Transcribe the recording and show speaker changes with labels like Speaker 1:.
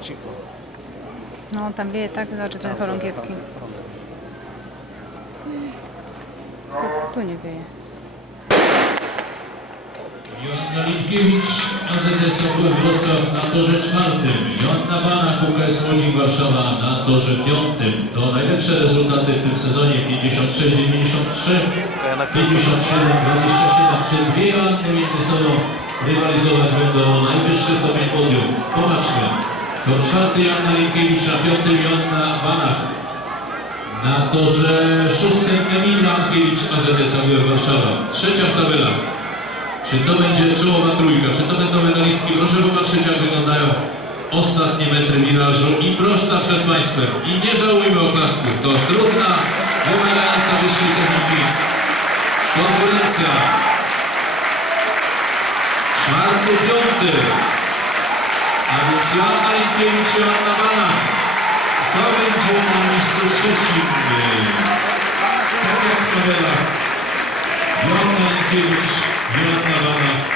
Speaker 1: cicho.
Speaker 2: No tam wieje tak, znaczy trochę chorągiewki. Tu, tu nie wieje.
Speaker 3: Joanna Litkiewicz, AZS Ogół Wrocław na torze czwartym. Joanna Banach, UKS Łodzi Warszawa na torze piątym. To najlepsze rezultaty w tym sezonie 56-93, 57-27. Czy dwie Joanny między sobą rywalizować będą najwyższy stopień podium? Popatrzmy. To czwarty Joanna Litkiewicz, na piątym Joanna Banach. Na torze szóstym Emil Mankiewicz, AZS Ogół Warszawa. Trzecia w tabelach. Czy to będzie czołowa trójka? Czy to będą medalistki? Proszę popatrzeć, jak wyglądają ostatnie metry wirażu i prosta przed Państwem. I nie żałujmy oklasków. To trudna, wymagająca wyższej techniki konkurencja. Czwarty, piąty. A więc Joanna Linkiewicz, Joanna Bana. To będzie na miejscu trzecim. Tak jak w tabelach. Joanna Linkiewicz, Joanna Bana.